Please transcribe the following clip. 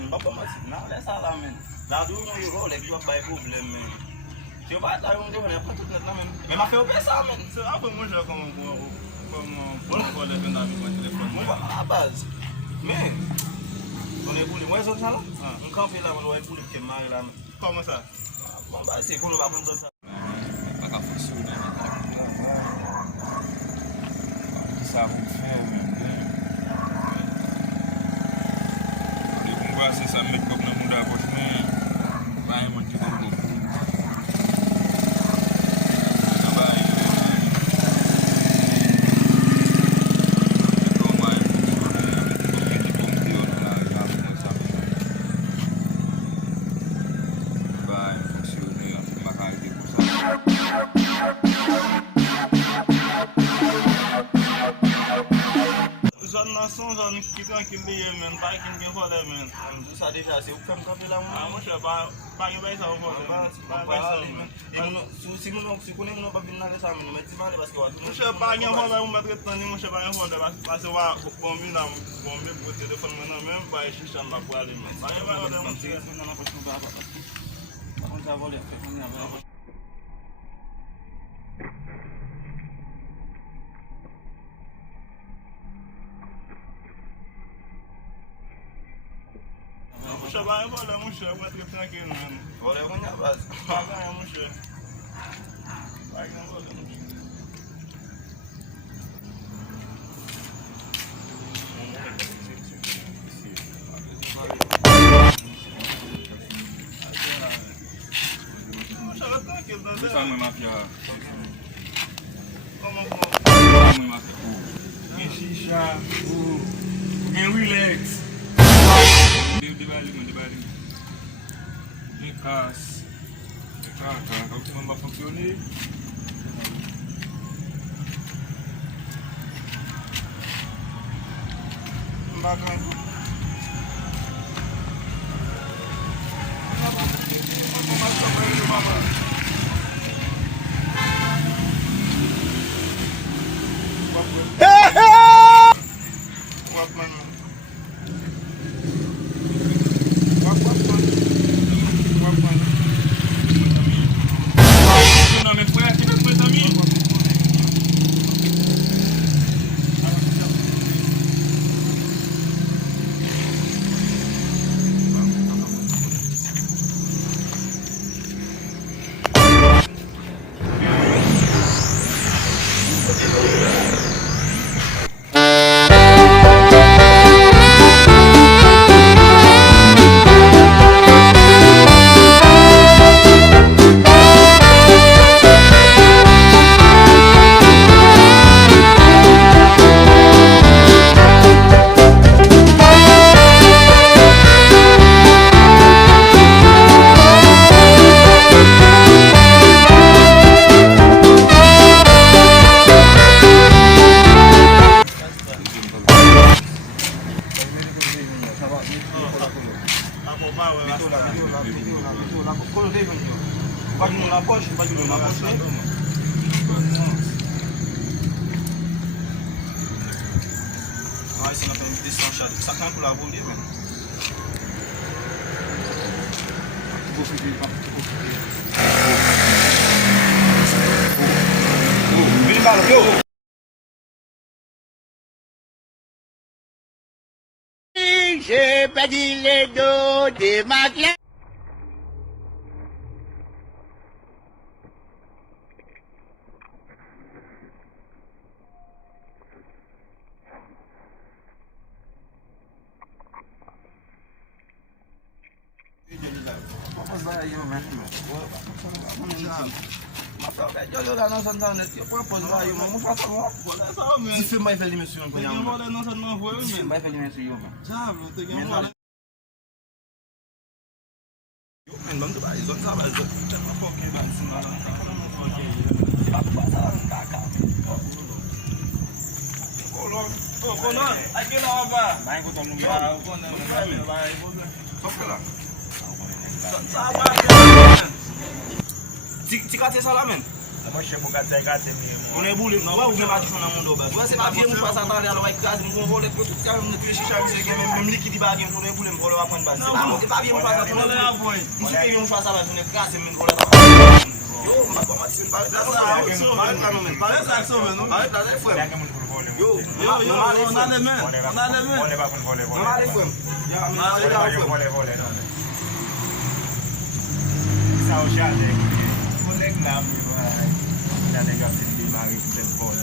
men. Bapa masih nak le salah men. Lalu you go like you buy problem men. Tu vas là on dit on est pas tout net là men. Mais m'a fait au ça men. C'est après moi je comme pour le vendre avec mon téléphone. Mon à base. Mais on est pour les moyens ça là. On campe là on va pour le que mal là. Comment ça? Bon bah c'est pour le va prendre ça. Pas qu'à fonctionner. Ça vous fait même. Se sa met kop nan moun da poch men, ba yon moun ki kon kop. Nan ba yon kon ba yon ki kon ki yon la yon moun sa men. Ba yon fonksyonne, yon fi makarite pou sa. Zon nan son zon ki tranquille liye men, pa yon gen fode men. Ça déjà c'est au comme camper là Ah, moi. moi je pas yon bay sa ou fode. Si nous connaissons pas venir dans ça mais tu vas parce que Moi je pas yon fode ou mettre temps ni moi je pas yon fode parce que wa bon mi nan bon mi pour téléphone maintenant même pas chicha la pour aller men. Pas yon bay fode mon téléphone nan pas tout ba parce que on ça voler fait on y a Mouche ba yon vole mouche, ou etre tranquille men. Vole on y a base. Pas yon mouche. Pas yon vole mouche. Mouche va tranquille dans Ça me mafia. Comment Ça me mafia. Gen chicha, gen relax. Dibali. Gen kas. Kau cuma mbak fonctionner. Mbak kan. Ah, isso não tem edição chata. Sacan pour la boule, men. Vini malo, yo. J'ai perdu les dos de ma clé. Yo la nan san nan net, yo propose ba yo men, mou fa sa mou. Si film bay fel dimensyon kon Te yan gen men. vole nan sa nan vwe Si film men. bay fel dimensyon yo men. Diable, te gen vole. Yo men, bam to ba, zon sa ba zon. Te ma fokke ban si nan lan. Te kon man fokke. Si ba pou ba sa lan kaka. Oh, konon, ake nan ba? Bayin ko ton nou Ba, yon. konon, ba, Sop la. sa ba, Ti kate sa la men. Mwen che pou kate kate mi. On est boulé, ouais, ou bien pas du tout dans mon dos. Ouais, c'est pas bien, on passe à travers alors avec case, on vole pour tout ça, on est chicha, même liquide pas bien pour les boules, on va prendre base. C'est pas bien, on passe à travers. On sait que on passe à travers, on est cassé, on vole. Yo, on va commencer par ça. Arrête là, non, arrête là, non. Arrête là, frère. Yo, on a les mains. On a les mains. On a les frères. On a les frères. Ça au jardin. Collègue là, il a des gars qui sont mariés pour cette bonne.